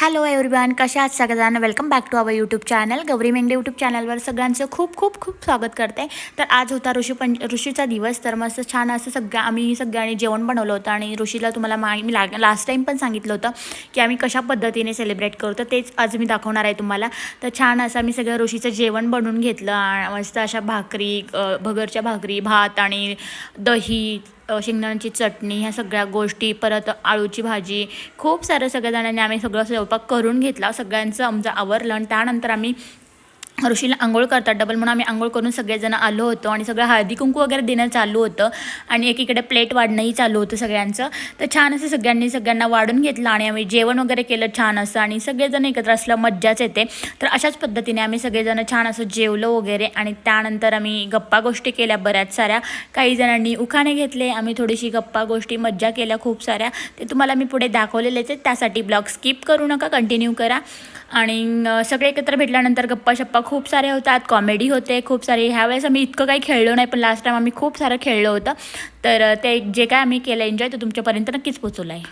Hello everyone कशा आहात सगळ्यांना welcome back to our YouTube channel Gauri Mengde YouTube चॅनलवर सगळ्यांचं खूप खूप खूप स्वागत करते. तर आज होता ऋषी पंच ऋषीचा दिवस. तर मस्त छान असं सगळ्या आम्ही सगळ्यांनी जेवण बनवलं होतं आणि ऋषीला तुम्हाला मा मी ला लास्ट टाईम पण सांगितलं होतं की आम्ही कशा पद्धतीने सेलिब्रेट करतो. तेच आज मी दाखवणार आहे तुम्हाला. तर छान असं आम्ही सगळं ऋषीचं जेवण बनवून घेतलं. मस्त अशा भाकरी भगरच्या भाकरी भात आणि दही शेंगदाण्याची चटणी ह्या सगळ्या गोष्टी परत आळूची भाजी खूप सारं सगळ्या आम्ही सगळं स्वयंपाक करून घेतला. सगळ्यांचं आमचं आवरलं आणि त्यानंतर आम्ही ऋषीला आंघोळ करतात. डबल म्हणून आम्ही आंघोळ करून सगळेजण आलो होतो आणि सगळं हळदी कुंकू वगैरे देणं चालू होतं आणि एकीकडे प्लेट वाढणंही चालू होतं सगळ्यांचं. तर छान असं सगळ्यांनी सगळ्यांना वाढून घेतलं आणि आम्ही जेवण वगैरे केलं छान असं आणि सगळेजण एकत्र असलं मज्जाच येते. तर अशाच पद्धतीने आम्ही सगळेजण छान असं जेवलो वगैरे आणि त्यानंतर आम्ही गप्पा गोष्टी केल्या बऱ्याच साऱ्या. काही जणांनी उखाणे घेतले आम्ही थोडीशी गप्पा गोष्टी मज्जा केल्या खूप साऱ्या. ते तुम्हाला मी पुढे दाखवलेलेच आहेत. त्यासाठी ब्लॉग स्किप करू नका कंटिन्यू करा. आणि सगळे एकत्र भेटल्यानंतर गप्पा शप्पा खूप सारे होतात कॉमेडी होते खूप सारे. ह्यावेळेस आम्ही इतकं काही खेळलो नाही पण लास्ट टाईम आम्ही खूप सारं खेळलो होतं. तर ते जे काय आम्ही केलं एन्जॉय ते तुमच्यापर्यंत नक्कीच पोचवलं आहे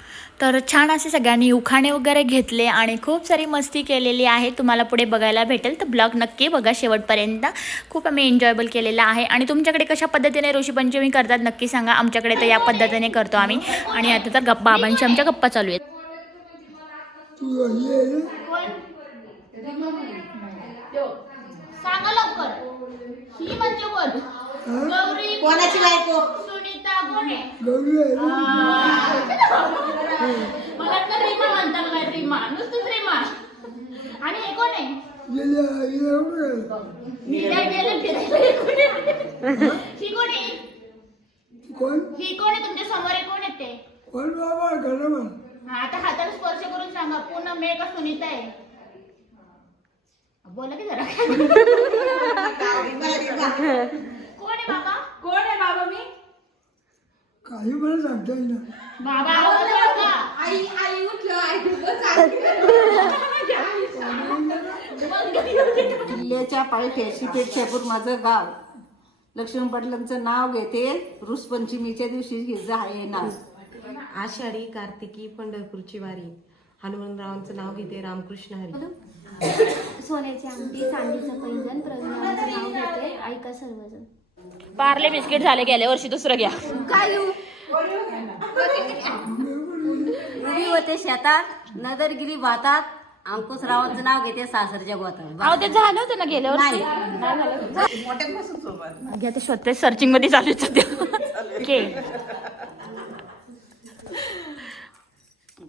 तर छान असे सगळ्यांनी उखाणे वगैरे घेतले आणि खूप सारी मस्ती केलेली आहे. तुम्हाला पुढे बघायला भेटेल. तर ब्लॉग नक्की बघा शेवटपर्यंत. खूप आम्ही एन्जॉयबल केलेला आहे. आणि तुमच्याकडे कशा पद्धतीने ऋषीपंचमी करतात नक्की सांगा. आमच्याकडे तर या पद्धतीने करतो आम्ही. आणि आता तर गप्पा बाबांची आमच्या गप्पा चालू आहेत. सांगा लवकर. ही म्हणजे कोण? गौरी कोणाची बायको? सुनीता कोण आहे? गौरी? मला वाटलं रीमा म्हणतात काय रीमा. नुसतंच रीमा. आणि हे कोण आहे? हे कोण आहे? ही कोण आहे? कोण? ही कोण आहे? तुमच्यासमोर आहे कोण आहे ते? कोण बाबा. हा, आता हाताला स्पर्श करून सांगा. आहे का सुनीता आहे? बोला की जरा. कोण आहे बाबा? कोण आहे बाबा मी? काही मला सांगता येईना बाबा आवाज आहे का आई आई उठलं आई किल्ल्याच्या पायथ्याशी पेठ शेपूर माझं गाव. लक्ष्मण पाटलांचं नाव घेते रुस पंचमीच्या दिवशी घेत आहे नाव आषाढी कार्तिकी पंढरपूरची वारी. हनुमंतरावांचं नाव घेते रामकृष्ण हरी. सोन्याची अंगठी चांदीचं पैंजण प्रवीणाचं नाव घेते ऐका सर्वजण. पार्ले बिस्किट झाले गेल्या वर्षी दुसरं घ्या. उभी होते शेतात नदरगिरी भातात अंकुश रावांचं नाव घेते सासरच्या गोतात अहो ते झालं होतं ना गेल्या वर्षी? घ्या ते स्वतः सर्चिंगमध्ये चालू आहे सध्या.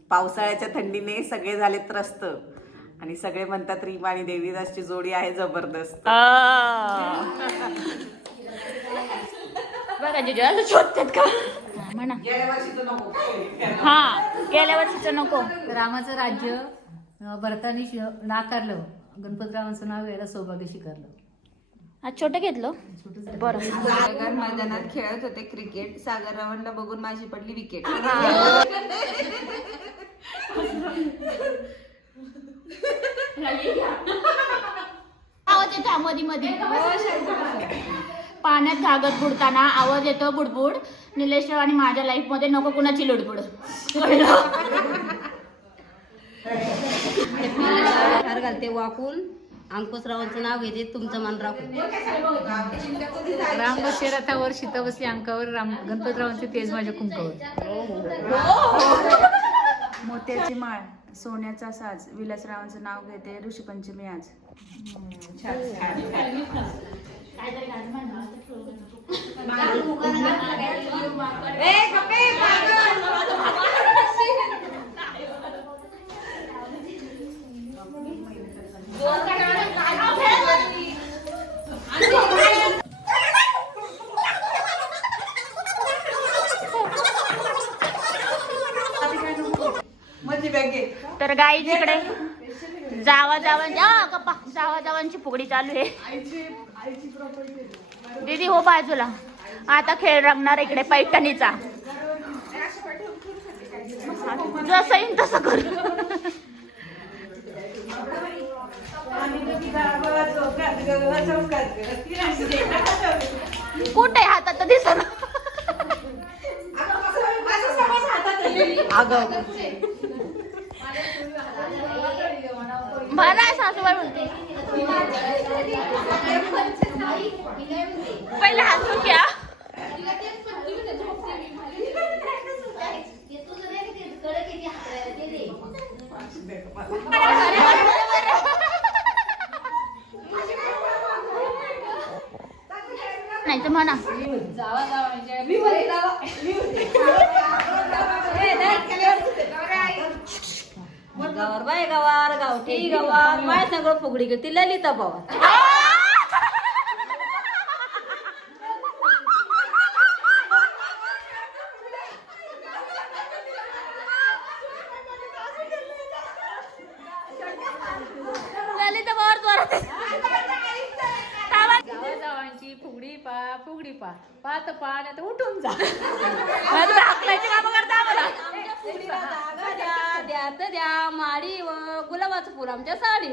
पावसाळ्याच्या थंडीने सगळे झाले त्रस्त. आणि सगळे म्हणतात रीमा आणि देवीदासची जोडी आहे जबरदस्त. बघा शोधतात का? हा गेल्या वर्षीच नको. रामाचं राज्य भरताने नाकारलं. गणपतरावांचं नाव यायला सौभाग्य स्वीकारलं. आज छोटं घेतलं? बरं. सागर मैदानात खेळत होते क्रिकेट. सागर रावणला बघून माझी पडली विकेट. आवाज येतो मध्ये मध्ये पाण्यात घागत बुडताना आवाज येतो बुडबुड. निलेश आणि माझ्या लाईफमध्ये नको कुणाची लुडबुड. हार घालते वाकून. अंकुश रावांचं नाव घेते तुमचं मन राखून. राम रथावर सीता बसली अंकावर राम गणपतरावांचे तेज माझ्या कुंकावर. मोत्याची माळ. सोन्याचा साज. विलासरावांचं नाव घेते ऋषीपंचमी आज. तर तिकडे. जावा जावा जा कप्पा जावा जावांची फुगडी चालू आहे. दीदी हो बाजूला. आता खेळ रंगणार इकडे पैठणीचा. जसं येईन तसं कर. कुठे हातात? दिसत अगं म्हणा सासूबाई म्हणते. पहिला हसू घ्या नाही तर म्हणा गावावर बाय गावार गावठी सगळं फुगडी ती ललिता पवार ललिता पवार जोरात जावांची फुगडी पा फुगडी पा. पात पा नाही तर उठून जा. हाकलायची कामं करता आम्हाला. जागा द्या द्यात द्या. माडी व गुलाबाचं फुल आमच्या साडी.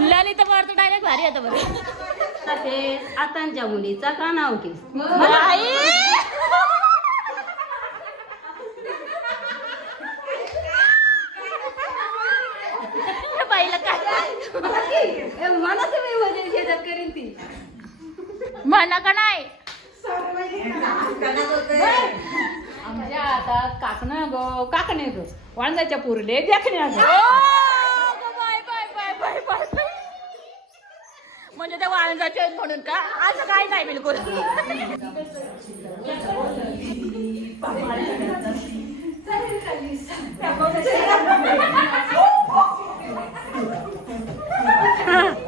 ललिता तर डायरेक्ट भारी येतं बरं ते आतांच्या मुलीचा का नाव केस काय? मला तुम्ही वजन घेतात करीन ती. म्हणा का नाही? आमच्या हातात काकणं गो काकणे गो वांजाच्या पुरले देखण्या गो ओ, ग bye, bye, bye, bye, bye, bye. म्हणजे त्या वाळंजाचे आहेत म्हणून का? असं काय नाही बिलकुल.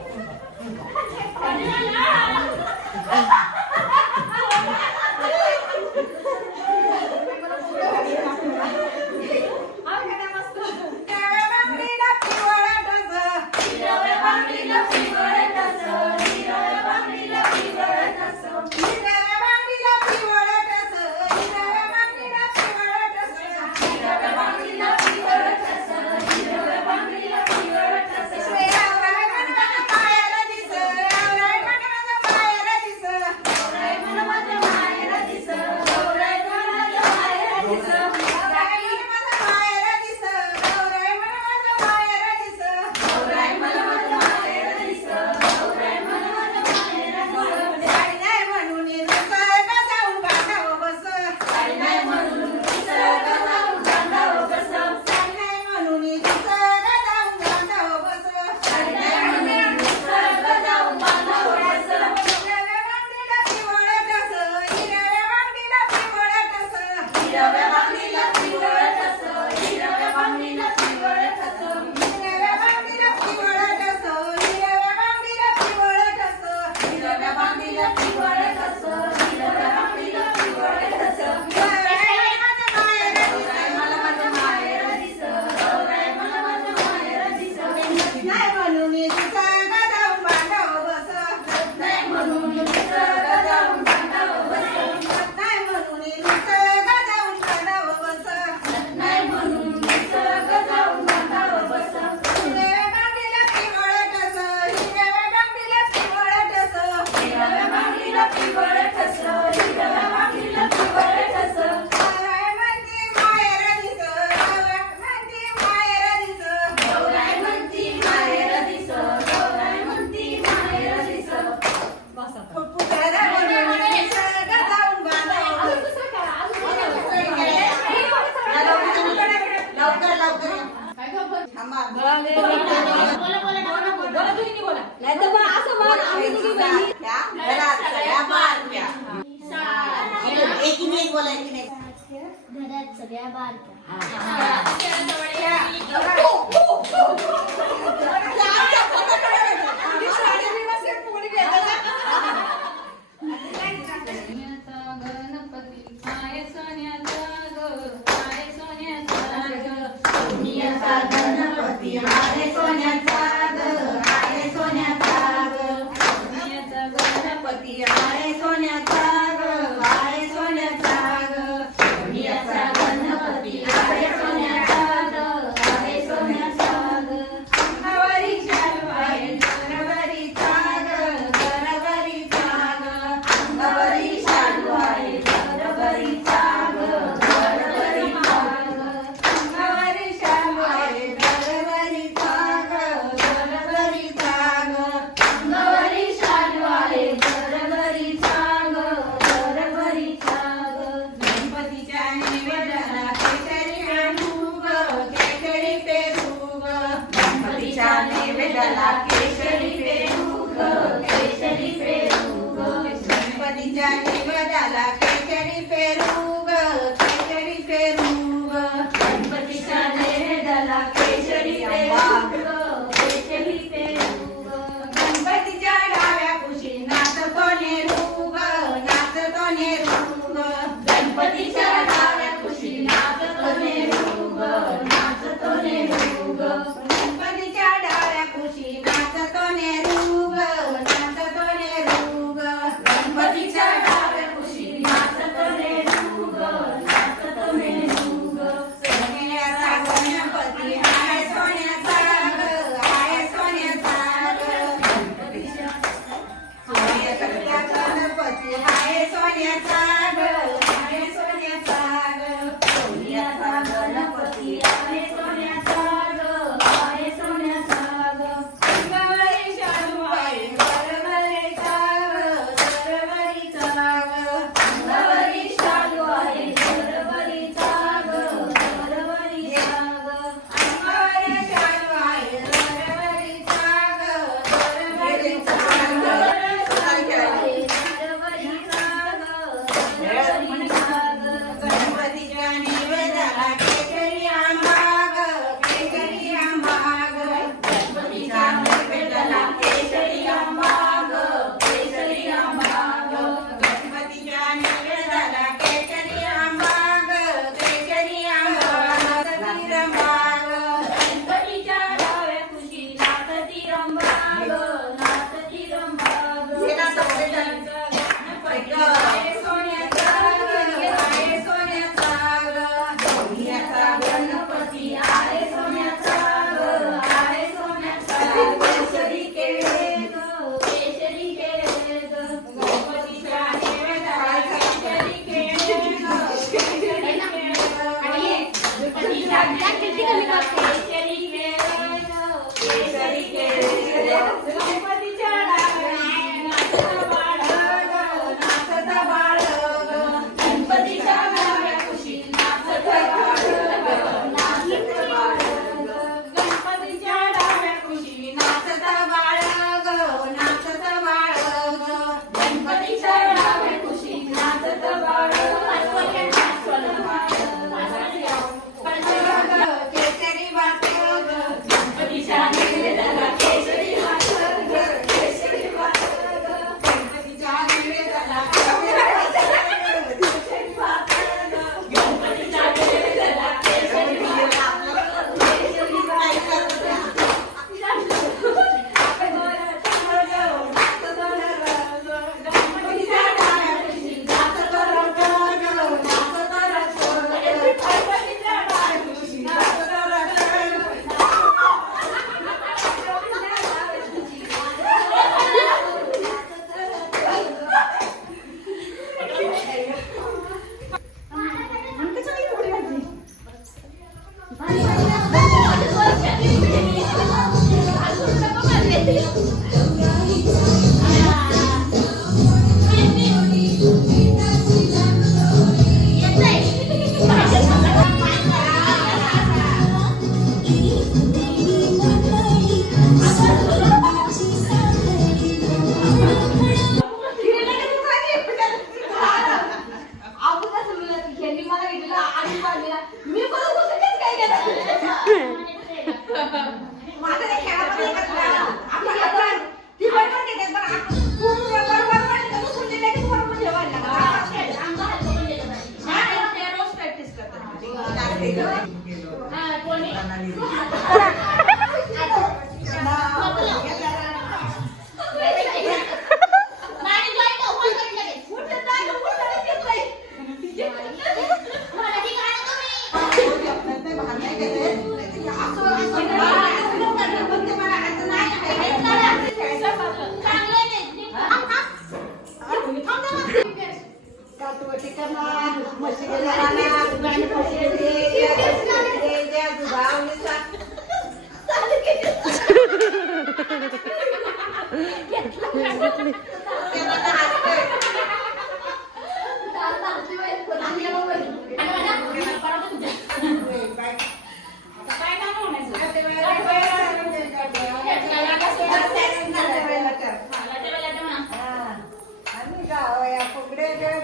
घरात सगळ्या सोन्याचा गणपती पाय सोन्याचा Obrigada.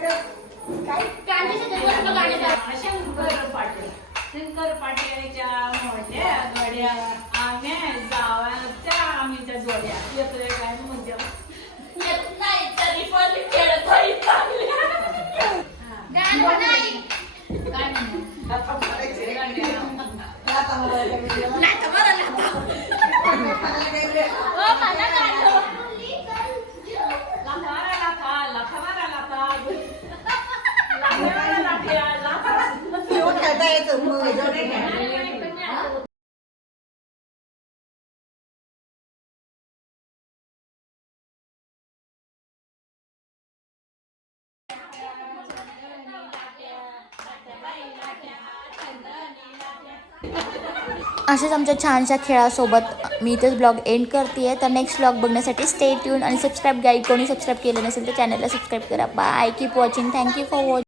Gracias. शंकर पाट्याच्या मोठ्या गड्या आम्या गावाच्या आम्हीच्या जोड्या. येतोय काय म्हणजे येत नाही तरी पण खेळतोय चांगल्या काय असेच आमच्या छानशा खेळासोबत मी इथेच ब्लॉग एंड करते तर नेक्स्ट ब्लॉग बघण्यासाठी स्टे ट्यून आणि सबस्क्राईब गाईड कोणी सबस्क्राईब केलं नसेल तर चॅनलला सबस्क्राईब करा. Bye keep watching thank you for watching